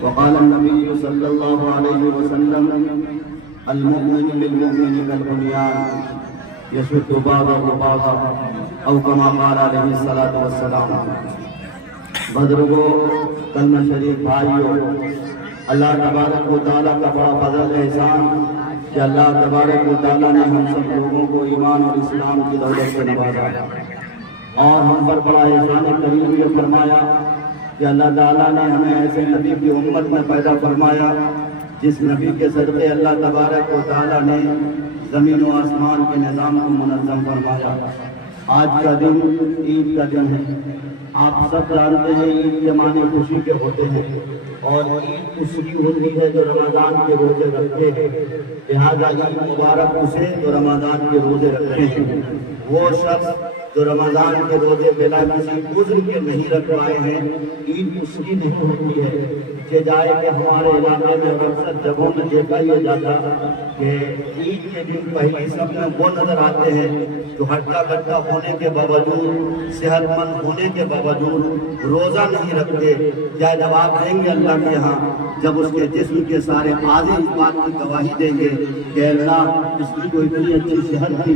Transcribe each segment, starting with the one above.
وقال النبي صلى الله عليه وسلم المؤمن للمؤمن كالبنيان يشد بعضه بعضا او كما قال عليه الصلاة والسلام۔ بزرگوں، کلمہ شریف بھائیوں، اللہ تبارک و تعالیٰ کا بڑا فضل احسان کہ اللہ تبارک و تعالیٰ نے ہم سب لوگوں کو ایمان اور اسلام کی دولت سے نوازا، اور ہم پر بڑا احسان کریم یہ فرمایا کہ اللہ تعالیٰ نے ہمیں ایسے نبی کی امت میں پیدا فرمایا جس نبی کے صدقے اللہ تبارک و تعالیٰ نے زمین و آسمان کے نظام کو منظم فرمایا۔ آج کا دن عید کا دن ہے۔ آپ سب جانتے ہیں عید کے معنی خوشی کے ہوتے ہیں، اور عید اس کی ہوتی ہے جو رمضان کے روزے رکھتے ہیں، لہٰذا عید مبارک اسے جو رمضان کے روزے رکھتے ہیں۔ وہ شخص جو رمضان کے روزے بلا کسی عذر کے نہیں رکھ پائے ہیں، عید اس کی نہیں ہوتی ہے۔ کہ جائے کہ ہمارے علاقے میں اکثر جگہوں میں دیکھا یہ جاتا کہ عید کے دن پہلی سب میں وہ نظر آتے ہیں جو ہٹا کٹا ہونے کے باوجود، صحت مند ہونے کے باوجود روزہ نہیں رکھتے۔ کیا جواب دیں گے اللہ کے ہاں جب اس کے جسم کے سارے اعضاء اس بات کی گواہی دیں گے کہ اللہ اس کی کوئی اتنی اچھی صحت تھی،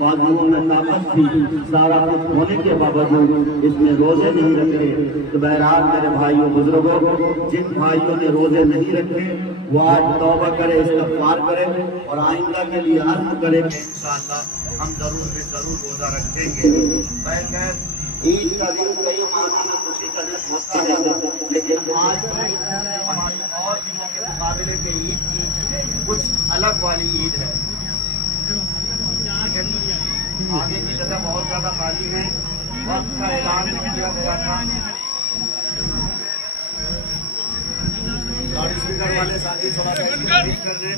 بازوؤں میں طاقت تھی، سارا کچھ ہونے کے باوجود اس نے روزے نہیں رکھے۔ تو بہرحال میرے بھائیوں بزرگوں، جن بھائیوں نے روزے نہیں رکھے وہ آج توبہ کرے، استغفار کرے، اور آئندہ کے لیے عزم کرے کہ انشاءاللہ ہم ضرور روزہ رکھیں گے۔ بہرکیف عید کا دن کئی معنوں میں خوشی کا دن ہوتا ہے، لیکن آج ہمارے اور دنوں کے مقابلے کے عید کی کچھ الگ والی عید ہے۔ آگے کی جگہ بہت زیادہ خالی ہے، وقت کا اعلان کیا گیا تھا۔ لاؤڈ اسپیکر والے ساتھی تھوڑا سا ریپیٹ کر دیں۔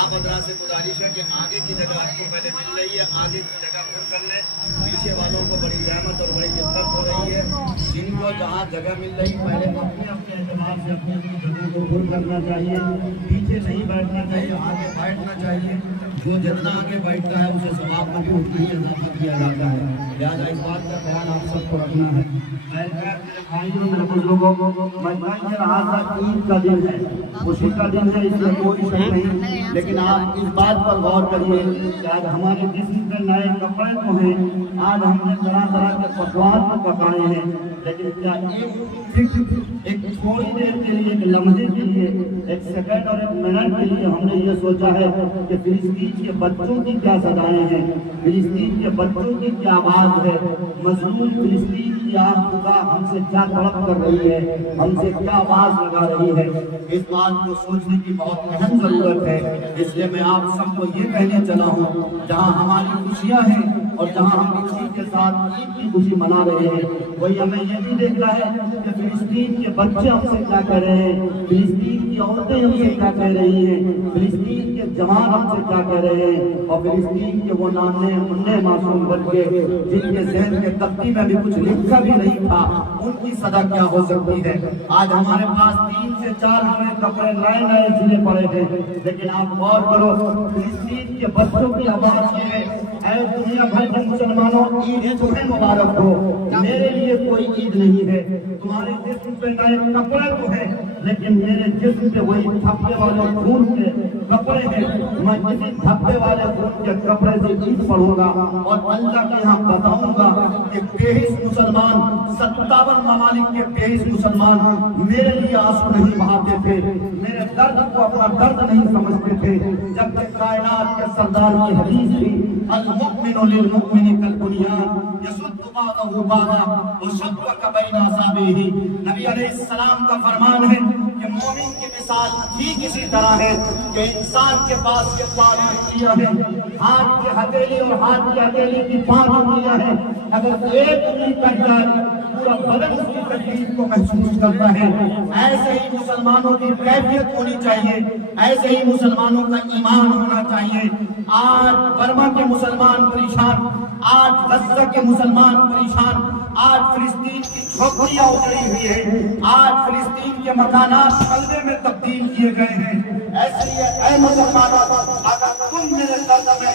آپ حضرات سے گزارش ہے کہ آگے کی جگہ آپ کو پہلے مل رہی ہے، آگے کی جگہ پر کر لیں۔ پیچھے والوں کو بڑی زحمت اور بڑی دقت ہو رہی ہے۔ جن کو جہاں جگہ مل رہی پہلے اپنے اعتبار سے اپنی جگہ کو پر کرنا چاہیے، پیچھے نہیں بیٹھنا چاہیے، آگے بیٹھنا چاہیے۔ جو جتنا آگے بیٹھتا ہے اسے ثواب میں بھی اتنا ہی اضافہ کیا جاتا ہے، لہٰذا اس بات کا خیال آپ سب کو رکھنا ہے۔ بھائیوں میرے بزرگوں، میں کہہ رہا تھا عید کا دن ہے، خوشی کا دن ہے، اس میں کوئی شک نہیں، لیکن آپ اس بات پر غور کریے کہ آج ہمارے جسم پہ نئے کپڑے تو ہیں، آج ہم نے طرح طرح کے پکوان تو پکائے ہیں، لیکن کیا ایک تھوڑی دیر کے لیے، ایک لمحے کے لیے، ایک سیکنڈ اور ایک منٹ کے لیے ہم نے یہ سوچا ہے کہ فلسطین کے بچوں کی کیا صدائیں ہیں، فلسطین کے بچوں کی کیا آواز ہے، مظلوم فلسطین کی آہ خدا ہم سے کیا طلب کر رہی ہے، ہم سے کیا آواز لگا رہی ہے؟ اس بات کو سوچنے کی بہت اہم ضرورت ہے۔ اس لیے میں آپ سب کو یہ کہنے چلا ہوں، جہاں ہماری خوشیاں ہیں اور جہاں ہم خوشی کے ساتھ عید کی خوشی منا رہے ہیں، وہی ہمیں یہ بھی دیکھنا ہے کہ فلسطین کے بچے ہم سے کیا کہہ رہے ہیں، فلسطین کی عورتیں ہم سے کیا کہہ رہی ہیں، فلسطین کے جوان ہم سے کیا کہہ رہے ہیں، اور فلسطین کے وہ نانے مننے معصوم بچے جن کے ذہن کے تختی میں بھی کچھ لکھا بھی نہیں تھا، ان کی صدا کیا ہو سکتی ہے؟ آج ہمارے پاس 3 سے 4 جوڑے کپڑے نئے سلے پڑے ہیں، لیکن آپ غور کرو فلسطین کے بچوں کی آواز یہ ہے، اے دنیا بھر کے مسلمانوں، عید تمہیں مبارک ہو، میرے لیے کوئی عید نہیں ہے، تمہارے جسم پہ نئے کپڑے تو ہیں لیکن میرے جسم پہ وہی تھپے والے خون کے کپڑے ہیں، میں کسی تھپے والے خون کے کپڑے سے عید پڑھوں گا اور اللہ کے یہاں بتاؤں گا کہ 23 مسلمان، 57 ممالک کے 23 مسلمان میرے لیے آنسو نہیں بہاتے تھے، میرے درد کو اپنا درد نہیں سمجھتے تھے، جبکہ کائنات کے سردار کی حدیث تھی المؤمن للمؤمن کالبنیان یشد بعضہ بعضا وشبک بین اصابعہ۔ نبی علیہ السلام کا فرمان ہے کہ مومن کی مثال ٹھیک اسی طرح ہے کہ انسان کے پاس یہ 5 انگلیاں ہیں، ہاتھ کی ہتھیلی اور ہاتھ کی ہتھیلی کی 5 انگلیاں ہیں، اگر ایک انگلی کٹ جائے پورا بدن اس کی تکلیف کو محسوس کرتا ہے۔ ایسے ہی مسلمانوں کی کیفیت ہونی چاہیے، ایسے ہی مسلمانوں کا ایمان ہونا چاہیے۔ آج برما کے مسلمان پریشان، آج غزہ کے مسلمان پریشان، آج فلسطین کی جھوپڑیاں اجڑی ہوئی ہیں، آج فلسطین کے مکانات قلبے میں تبدیل کیے گئے ہیں۔ ایسے ہی اے مسلمانوں، اگر تم میرے درد میں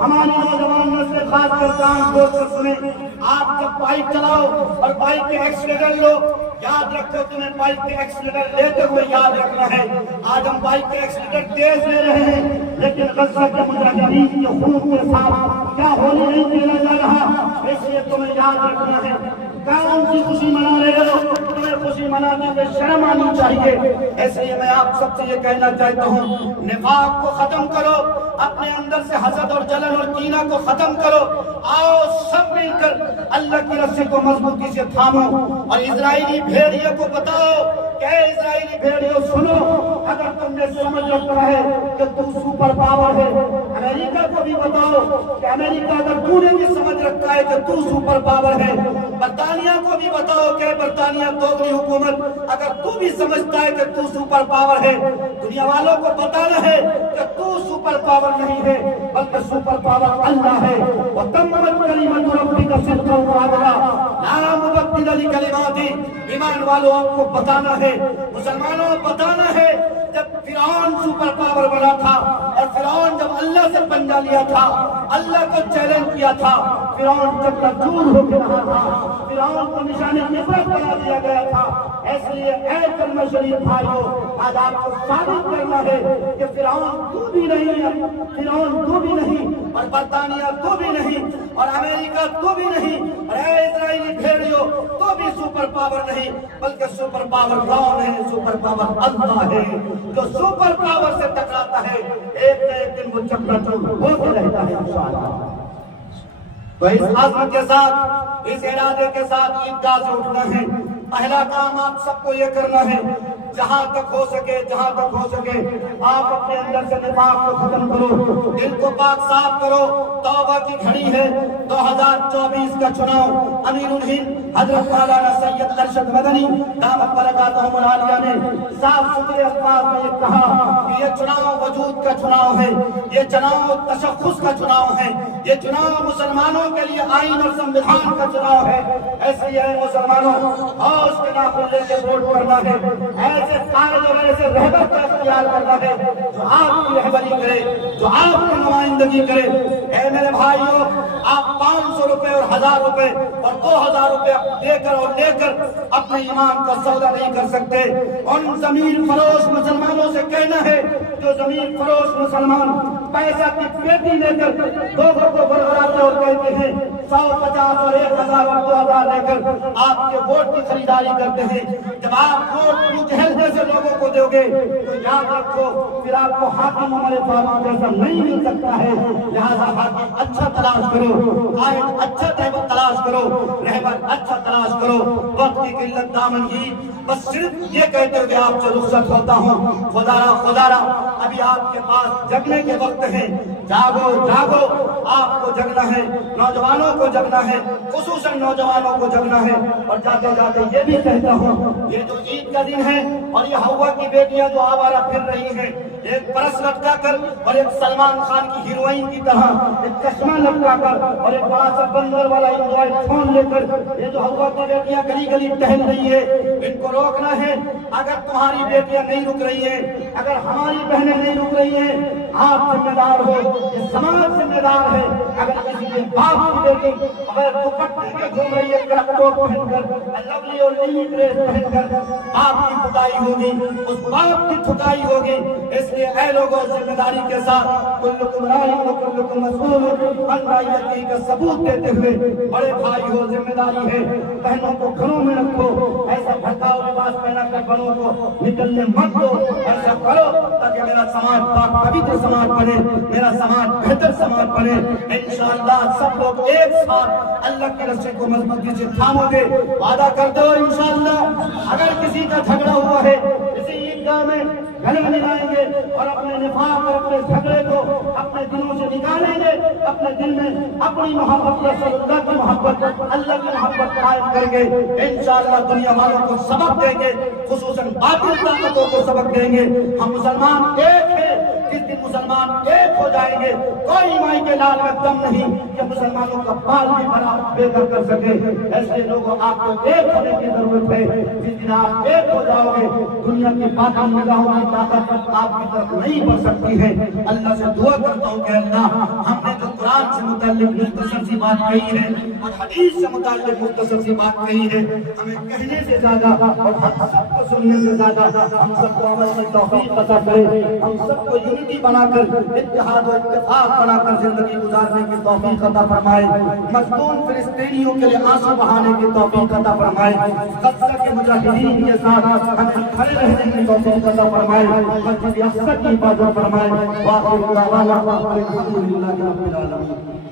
ہماری نوجوان نسل خاص کر کان کھول کر سنیں، آپ جب بائک چلاؤ اور بائک کے ایکسیلیٹر لو، یاد رکھو تمہیں بائک کے ایکسیلیٹر لیتے ہوئے یاد رکھنا ہے۔ آج ہم بائک کے ایکسیلیٹر تیز لے رہے ہیں، لیکن غزہ کے مجاہدین کے خون کے ساتھ کیا ہونے نہیں دینا جا رہا، اس لیے تمہیں یاد رکھنا ہے۔ کون سی خوشی منا رہے ہو، تمہیں خوشی منانے میں شرم آنی چاہیے۔ اس لیے میں آپ سب سے یہ کہنا چاہتا ہوں، نفاق کو ختم کرو، اپنے اندر سے حسد اور جلن اور کینہ کو ختم کرو۔ آؤ سب مل کر اللہ کی رسی کو مضبوطی سے تھامو اور اسرائیلی بھیڑیے کو بتاؤ کہ اے اسرائیلی بھیڑیوں سنو، اگر تم نے سمجھ رکھا ہے کہ تم سپر پاور ہے، امریکہ کو بھی بتاؤ کہ امریکہ اگر تو نے بھی سمجھ رکھا ہے کہ تو سپر پاور ہے، برطانیہ کو بھی بتاؤ کہ برطانیہ دوغلی حکومت اگر تو بھی سمجھتا ہے کہ تو سپر پاور ہے، دنیا والوں کو بتانا ہے کہ تو سپر پاور نہیں ہے بلکہ سپر پاور اللہ ہے۔ وَتَمَّتْ كَلِمَةُ رَبِّكَ صِدْقًا وَعَدْلًا لَا مُبَدِّلَ لِكَلِمَاتِهِ، ایمان والوں آپ کو بتانا ہے، مسلمانوں کو بتانا ہے، جب فرعون سپر پاور بنا تھا اور فرعون جب اللہ سے پنجا لیا تھا، اللہ کو چیلنج کیا تھا، فرعون جب دور ہو کے رہا تھا، فرعون کو نشان عبرت بنا دیا گیا تھا۔ اس لیے اے کلمہ شریف بھائیو، آج آپ کو ثابت کرنا ہے کہ فرعون تو بھی نہیں ہے، فرعون تو بھی نہیں، اور برطانیہ تو بھی نہیں، اور امریکہ تو بھی نہیں، اور اے اسرائیلی بھیڑیو تو بھی سپر پاور نہیں، بلکہ سپر پاور فرعون ہے، سپر پاور اللہ ہے۔ جو سپر پاور سے ٹکراتا ہے ایک نہ ایک دن وہ چکرا چور ہو کے رہتا ہے انشاءاللہ۔ تو اس عزم کے ساتھ، اس ارادے کے ساتھ عیدگاہ سے اٹھنا ہے۔ پہلا کام آپ سب کو یہ کرنا ہے، جہاں تک ہو سکے آپ اپنے اندر سے نفاق کو ختم کرو، دل کو پاک صاف کرو۔ توبہ کی گھڑی ہے، 2024 کا چناؤ۔ امیر الہند حضرت مولانا سید ارشد مدنی دامت برکاتہم العالیہ نے صاف ستھرے الفاظ میں یہ کہا کہ یہ چناؤ وجود کا چناؤ ہے، یہ چناؤ تشخص کا چناؤ ہے، یہ چناؤ مسلمانوں کے لیے آئین اور سنویدھان کا چناؤ ہے۔ ایسے ہی ہے مسلمانوں، اور اس کے ناخن لے کے ووٹ کرنا ہے، ایسے قائد اور ایسے رہبر کا اختیار کرنا ہے جو آپ کی رہبری کرے، جو آپ کی نمائندگی کرے۔ اے میرے بھائیوں، آپ 500 روپے اور 1000 روپے اور 2000 روپے دے کر اور لے کر اپنے ایمان کا سودا نہیں کر سکتے۔ ان زمین فروش مسلمانوں سے کہنا ہے جو زمین فروش مسلمان پیسہ کی پیٹی لے کر لوگوں کو برگراتے اور کہتے ہیں 100، 50 اور 1000 اور 2000 لے کر آپ کے ووٹ کی خریداری کرتے ہیں، جب آپ ووٹ جہل جیسے لوگوں کو دو گے تو یاد رکھو پھر آپ کو حاکم عمر فاروق جیسا نہیں مل سکتا ہے۔ لہذا حاکم اچھا تلاش کرو، قائد اچھا تلاش کرو، رہبر اچھا تلاش کرو۔ وقت کی قلت دامن ہی، بس صرف یہ کہتے ہوئے آپ سے رخصت ہوتا ہوں، خدا را ابھی آپ کے پاس جگنے کے وقت ہے، جاگو جاگو، آپ کو جگنا ہے، نوجوانوں کو جگنا ہے، خصوصاً نوجوانوں کو جگنا ہے۔ اور جاتے جاتے یہ بھی کہتا ہوں، یہ جو عید کا دن ہے اور یہ ہوا کی بیٹیاں جو آوارہ پھر رہی ہیں، ایک پرس لٹکا کر اور ایک سلمان خان کی ہیروئن کی طرح ایک چشمہ لٹکا کر اور ایک بڑا سا بندر والا اینڈرائڈ فون لے کر یہ جو ہوا کی بیٹیاں گلی گلی ٹہل رہی ہے، ان کو روکنا ہے۔ اگر تمہاری بیٹیاں نہیں رک رہی ہیں، اگر ہماری بہنیں نہیں رک رہی ہیں، آپ ذمہ دار ہو، یہ سماج ذمہ دار ہے۔ اگر کسی کے باپ کی بیٹی اگر دوپٹے کے گھوم رہی ہے کرپٹوپ پہن کر، لولی اور نیلی ڈریس پہن کر، باپ کی خدائی ہوگی، اس باپ کی ٹھکائی ہوگی۔ اس لیے اے لوگوں، ذمہ داری کے ساتھ کلکم راع و کلکم مسئول عن رعیتہ کا ثبوت دیتے ہوئے بڑے بھائی ہو، ذمہ داری ہے، بہنوں کو گھروں میں رکھو، ایسا بھڑکاؤ لباس پہنا کر بڑوں کو نکلنے مت دو، ایسا کرو تاکہ میرا سماج پاک پوتر سماج بنے، میرا سماج بہتر سماج بنے۔ انشاءاللہ سب لوگ ایک ساتھ اللہ کے رسے کو مضبوطی سے تھامو گے، وعدہ کرتے ہو انشاءاللہ۔ اگر کسی کا جھگڑا ہوا ہے اسی عیدگاہ میں گلے ملائیں گے اور اپنے نفاق اور اپنے جھگڑے کو اپنے دلوں سے نکالیں گے، اپنے دل میں اپنی محبت رسول اللہ کی محبت، اللہ کی محبت قائم کر کے انشاءاللہ دنیا والوں کو سبق دیں گے، خصوصاً باطل طاقتوں کو سبق دیں گے۔ ہم مسلمان ایک ہیں، جس دن مسلمان ایک ہو جائیں گے کوئی مائی کے لال میں دم نہیں کہ مسلمانوں کا بال بھی بڑا بے در کر سکے۔ ایسے لوگوں آپ کو ایک ہونے کی ضرورت ہے، جس دن آپ ایک ہو جاؤ گے دنیا کی باطل نگاہوں کی طاقت آپ کی طرف نہیں بڑھ سکتی ہے۔ اللہ سے دعا کرتا ہوں کہ اللہ ہم نے جو قرآن سے متعلق مختصر سی بات کہی ہے اور حدیث سے متعلق مختصر سی بات کہی ہے. ہمیں کہنے سے زیادہ اور ہم سب کو سننے سے زیادہ ہم سب کو عمل کی توفیق عطا کرے. ہم سب کو یونٹی بنا کر اتحاد و اتفاق بنا کر زندگی گزارنے کی توفیق عطا فرمائے. مظلوم فلسطینیوں کے لیے آنسو بہانے کی توفیق عطا فرمائے. غزہ کے مجاہدین کے ساتھ ہمیں کھڑے رہنے کی توفیق عطا فرمائے. مسجد اقصی کی حفاظت فرمائے. واخر دعوانا الحمد للہ رب العالمین.